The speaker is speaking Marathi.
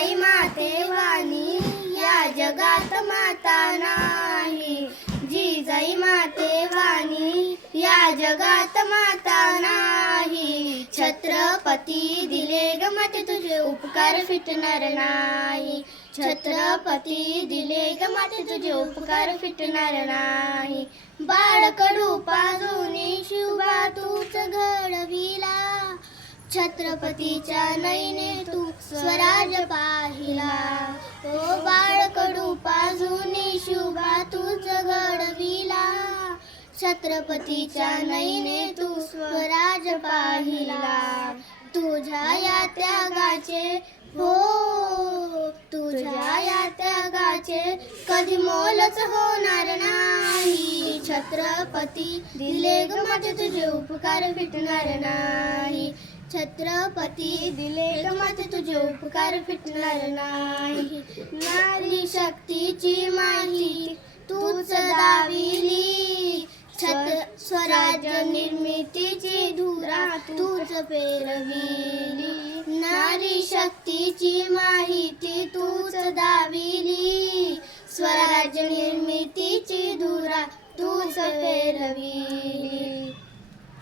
जिजाई माते वाणी या जगात माता नाही. जिजाई माते वाणी या जगात माता नाही. छत्रपती दिले ग माते तुझे उपकार फिटणार नाही. छत्रपती दिले ग माते तुझे उपकार फिटणार नाही. बाळकडू पाजुनी शुभा तूच घडविला. छत्रपतीच्या नैने तू स्वराज पाहिला. ओ बाळकडू पाजुनी शुभा तूच घडविला. छत्रपतीच्या नैने तू स्वराज पाहिला. तुझ्या या त्यागाचे हो तुझ्या या त्यागाचे कधी मोलच होणार नाही. छत्रपती दिले ग माते तुझे उपकार फिटणार नाही. छत्रपती दिले ग माते तुझे उपकार फिटणार नाही. नारी शक्तीची माहिती तूच दाविली. स्वराज्य निर्मितीची धुरा तूच पेरविली. नारी शक्तीची माहिती तूच दाविली. स्वराज्य निर्मितीची धुरा तूच पेरविली.